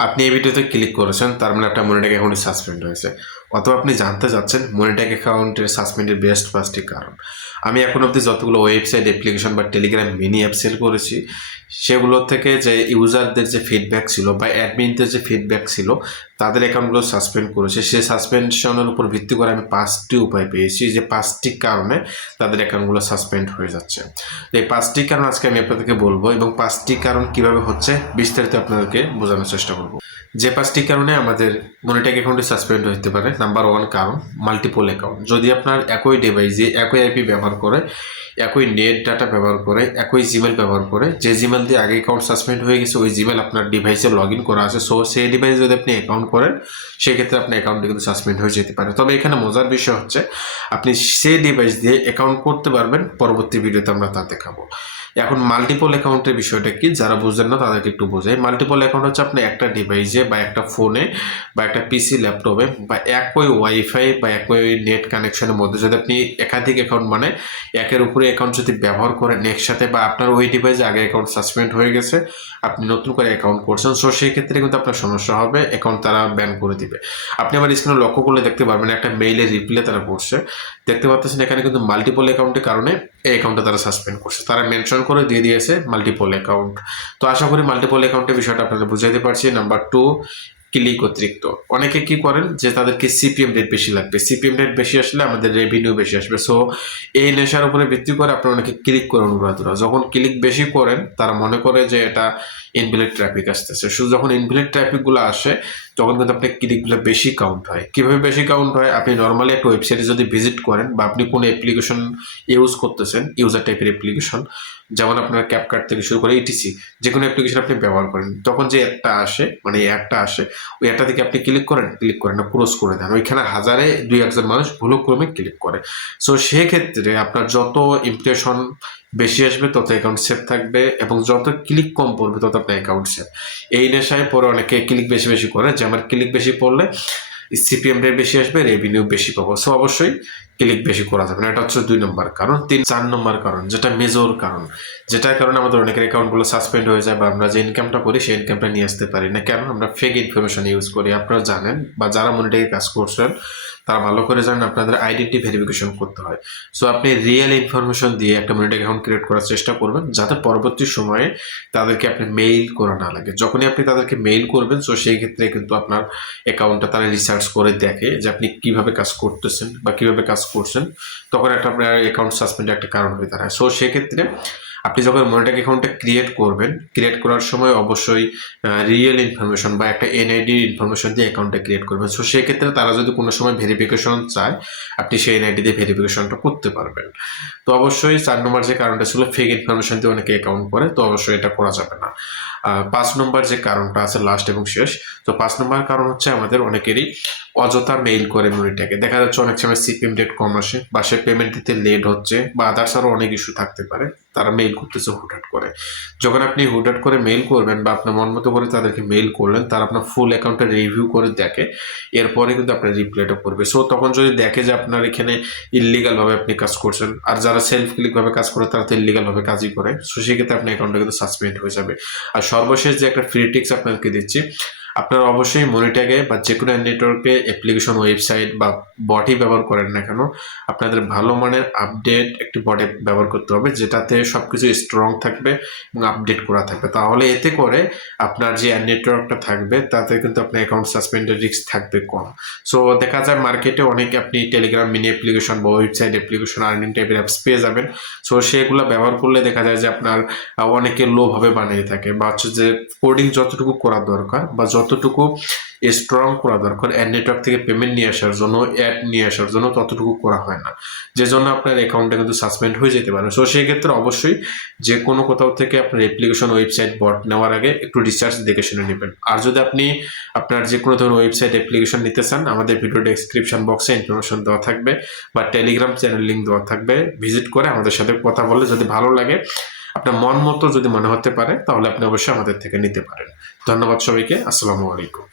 আপনি এই ভিডিওতে ক্লিক করেছেন, তার মানে আপনার মনিট্যাগ অ্যাকাউন্টে সাসপেন্ড হয়েছে, অথবা আপনি জানতে চাচ্ছেন মনিট্যাগ অ্যাকাউন্টের সাসপেন্ডের বেস্ট 5টি কারণ। আমি এখন অবধি যতগুলো ওয়েবসাইট, অ্যাপ্লিকেশন বা টেলিগ্রাম মিনি অ্যাপ সেল করেছি, সেগুলোর থেকে যে ইউজারদের যে ফিডব্যাক ছিল বা অ্যাডমিনদের যে ফিডব্যাক ছিল, তাদের অ্যাকাউন্টগুলো সাসপেন্ড করেছে, সেই সাসপেনশনের উপর ভিত্তি করে আমি 5টি উপায় পেয়েছি যে 5টি কারণে তাদের অ্যাকাউন্টগুলো সাসপেন্ড হয়ে যাচ্ছে। তো এই 5টি কারণ আজকে আমি আপনাদেরকে বলবো, এবং 5টি কারণ কিভাবে হচ্ছে বিস্তারিত আপনাদেরকে বোঝানোর চেষ্টা করবো। যে 5টি কারণে আমাদের মনিট্যাগ অ্যাকাউন্টে সাসপেন্ড হতে পারে। নাম্বার 1 কারণ, মাল্টিপল অ্যাকাউন্ট। যদি আপনার একই ডিভাইসে একই আইপি ব্যবহার করে, একই নেট ডাটা ব্যবহার করে, একই জিমেল ব্যবহার করে, যে জিমেল দিয়ে আগে অ্যাকাউন্ট সাসপেন্ড হয়ে গেছে ওই জিমেল আপনার ডিভাইসে লগ ইন করা আছে, সো সেই ডিভাইসে যদি আপনি অ্যাকাউন্ট করেন সেক্ষেত্রে আপনার অ্যাকাউন্টটি কিন্তু সাসপেন্ড হয়ে যেতে পারে। তবে এখানে মজার বিষয় হচ্ছে আপনি সেই ডিভাইস দিয়ে অ্যাকাউন্ট করতে পারবেন, পরবর্তী ভিডিওতে আমরা তা দেখাবো। এখন মাল্টিপল অ্যাকাউন্টের বিষয়টা কি, যারা বুঝেন না তাদেরকে একটু বোঝাই। মাল্টিপল অ্যাকাউন্ট হচ্ছে আপনি একটা ডিভাইসে বা একটা ফোনে বা একটা পিসি ল্যাপটপে বা একই ওয়াইফাই বা একই নেট কানেকশনের মধ্যে যদি আপনি একাধিক অ্যাকাউন্ট, মানে একের উপরে অ্যাকাউন্ট যদি ব্যবহার করেন একসাথে, বা আপনার ওই ডিভাইসে আগে অ্যাকাউন্ট সাসপেন্ড হয়ে গেছে, আপনি নতুন করে অ্যাকাউন্ট করছেন, সো সেই ক্ষেত্রে কিন্তু আপনার সমস্যা হবে, অ্যাকাউন্ট তারা ব্যান করে দিবে। আপনি আমার স্ক্রিনে লক্ষ্য করলে দেখতে পারবেন একটা মেইলের রিপ্লাই তারা করছে, দেখতে পাচ্ছেন এখানে কিন্তু মাল্টিপল অ্যাকাউন্টের কারণে এই অ্যাকাউন্টটা তারা সাসপেন্ড করছে, তারা মেনশন করে দিয়ে দিয়েছে মাল্টিপল অ্যাকাউন্ট। তো আশা করি মাল্টিপল অ্যাকাউন্টের বিষয়টা আপনাদের বুঝাইতে পারছি। নাম্বার 2, ক্লিক অতিরিক্ত। অনেকে কি করেন যে তাদেরকে সিপিএম রেট বেশি লাগবে, সিপিএম রেট বেশি আসলে আমাদের রেভিনিউ বেশি আসবে, সো এই নেশার উপরে ভিত্তি করে আপনারা অনেকে ক্লিক করেন উড়াধুরা। যখন ক্লিক বেশি করেন তারা মনে করে যে এটা ইনভ্যালিড ট্রাফিক আসতেছে, শুধু যখন ইনভ্যালিড ট্রাফিকগুলো আসে তখন কিন্তু আপনার ক্লিকগুলো বেশি কাউন্ট হয়। কীভাবে বেশি কাউন্ট হয়, আপনি নর্মালি একটা ওয়েবসাইটে যদি ভিজিট করেন বা আপনি কোনো অ্যাপ্লিকেশন ইউজ করতেছেন, ইউজার টাইপের অ্যাপ্লিকেশন, যেমন আপনার ক্যাপকাট থেকে শুরু করে ইটিসি, যে কোনো অ্যাপ্লিকেশন আপনি ব্যবহার করেন, তখন যে অ্যাডটা আসে, মানে অ্যাডটা আসে, ওই অ্যাডটা থেকে আপনি ক্লিক করেন না, ক্লোজ করে দেন, ওইখানে হাজারে 2-1 জন মানুষ ভুলক্রমে ক্লিক করে। সো সেক্ষেত্রে আপনার যত ইমপ্রেশন বেশি আসবে তত অ্যাকাউন্ট সেফ থাকবে, এবং যত ক্লিক কম পড়বে তত আপনার অ্যাকাউন্ট সেফ। এই নেশায় পরে অনেকে ক্লিক বেশি বেশি করে, যে আমার ক্লিক বেশি পড়লে সিপিএম রেট বেশি আসবে, রেভিনিউ বেশি পাবো, সো অবশ্যই ক্লিক বেশি করা যাবে না। এটা হচ্ছে 2 নম্বর কারণ। 4 নম্বর কারণ, যেটা মেজর কারণ, যেটার কারণে আমাদের অনেকের অ্যাকাউন্টগুলো সাসপেন্ড হয়ে যায়, বা আমরা যে ইনকামটা করি সেই ইনকামটা নিয়ে আসতে পারি না। কেন? আমরা ফেক ইনফরমেশন ইউজ করি। আপনারা জানেন, বা যারা মনিটরিংয়ে কাজ করছেন তারা ভালো করে জানেন আপনাদের আইডেন্টি ভেরিফিকেশন করতে হয়। সো আপনি রিয়েল ইনফরমেশন দিয়ে একটা মনিটরিং অ্যাকাউন্ট ক্রিয়েট করার চেষ্টা করবেন, যাতে পরবর্তী সময়ে তাদেরকে আপনি মেইল করা না লাগে। যখনই আপনি তাদেরকে মেইল করবেন, সো সেই ক্ষেত্রে কিন্তু আপনার অ্যাকাউন্টটা তারা রিসার্চ করে দেখে যে আপনি কিভাবে কাজ করতেছেন বা কিভাবে কাজ করছেন, তখন একটা আপনার অ্যাকাউন্ট সাসপেন্ডের একটা কারণ হয়ে দাঁড়ায়। সো সেক্ষেত্রে আপনি যখন মনিটরিং অ্যাকাউন্টটা ক্রিয়েট করবেন, ক্রিয়েট করার সময় অবশ্যই রিয়েল ইনফরমেশন বা একটা এনআইডি ইনফরমেশন দিয়ে অ্যাকাউন্টটা ক্রিয়েট করবেন। সো সেক্ষেত্রে তারা যদি কোনো সময় ভেরিফিকেশন চায়, আপনি সেই এনআইডি দিয়ে ভেরিফিকেশনটা করতে পারবেন। তো অবশ্যই 4 নম্বর যে কারণটা ছিল, ফেক ইনফরমেশন দিয়ে অনেকে অ্যাকাউন্ট করে, তো অবশ্যই এটা করা যাবে না। 5 নম্বর যে কারণটা আছে, লাস্ট এবং শেষ, তো 5 নম্বর কারণ হচ্ছে আমাদের অনেকেরই অযথা মেইল করে মনিটরিংয়ে। দেখা যাচ্ছে অনেক সময় সিপিএম রেট কম আসে, বা সে পেমেন্ট দিতে লেট হচ্ছে, বা আদার্স আরও অনেক ইস্যু থাকতে পারে, তারা মেইল করতেছে হুটহাট করে। যখন আপনি হুটহাট করে মেইল করবেন বা আপনার মন মতো করে তাদেরকে মেইল করলেন, তারা আপনার ফুল অ্যাকাউন্টটা রিভিউ করে দেখে, এরপরে কিন্তু আপনার রিপ্লাইটা করবে। সো তখন যদি দেখে যে আপনার এখানে ইললিগালভাবে আপনি কাজ করছেন, আর যারা সেলফ ক্লিকভাবে কাজ করে তারা তো ইললিগালভাবে কাজই করে, সো সেক্ষেত্রে আপনার অ্যাকাউন্টটা কিন্তু সাসপেন্ড হয়ে যাবে। আর সর্বশেষ যে একটা ফ্রি টিপস আপনাদেরকে দিচ্ছি, আপনারা অবশ্যই মনিটরিংয়ে বা যে কোনো নেটওয়ার্কে অ্যাপ্লিকেশন, ওয়েবসাইট বা বটই ব্যবহার করেন না কেন, আপনাদের ভালো মানের আপডেট একটি বটে ব্যবহার করতে হবে, যেটাতে সব কিছু স্ট্রং থাকবে এবং আপডেট করা থাকবে। তাহলে এতে করে আপনার যে নেটওয়ার্কটা থাকবে তাতে কিন্তু আপনার অ্যাকাউন্ট সাসপেন্ডের রিস্ক থাকবে কম। সো দেখা যায় মার্কেটে অনেক আপনি টেলিগ্রাম মিনি অ্যাপ্লিকেশন বা ওয়েবসাইট অ্যাপ্লিকেশন, আর্নিং টাইপের অ্যাপস পেয়ে যাবেন। সো সেগুলো ব্যবহার করলে দেখা যায় যে আপনার অনেকে লোভাবে বানিয়ে থাকে, বা হচ্ছে যে কোডিং যতটুকু করা দরকার বা যতটুকু স্ট্রং করা দরকার অ্যাড নেটওয়ার্ক থেকে পেমেন্ট নিয়ে আসার জন্য, অ্যাড নিয়ে আসার জন্য, ততটুকু করা হয় না, যে জন্য আপনার অ্যাকাউন্টটা কিন্তু সাসপেন্ড হয়ে যেতে পারে। সো সেই ক্ষেত্রে অবশ্যই যে কোনো কোথাও থেকে আপনার অ্যাপ্লিকেশন, ওয়েবসাইট, বট নেওয়ার আগে একটু রিসার্চ দেখে শুনে নেবেন। আর যদি আপনি আপনার যে কোনো ধরনের ওয়েবসাইট, অ্যাপ্লিকেশন নিতে চান, আমাদের ভিডিও ডেসক্রিপশন বক্সে ইনফরমেশন দেওয়া থাকবে বা টেলিগ্রাম চ্যানেল লিঙ্ক দেওয়া থাকবে, ভিজিট করে আমাদের সাথে কথা বললে যদি ভালো লাগে, আপনার মন মতো যদি মনে হতে পারে, তাহলে আপনি অবশ্যই আমাদের থেকে নিতে পারেন। ধন্যবাদ সবাইকে। আসসালামু আলাইকুম।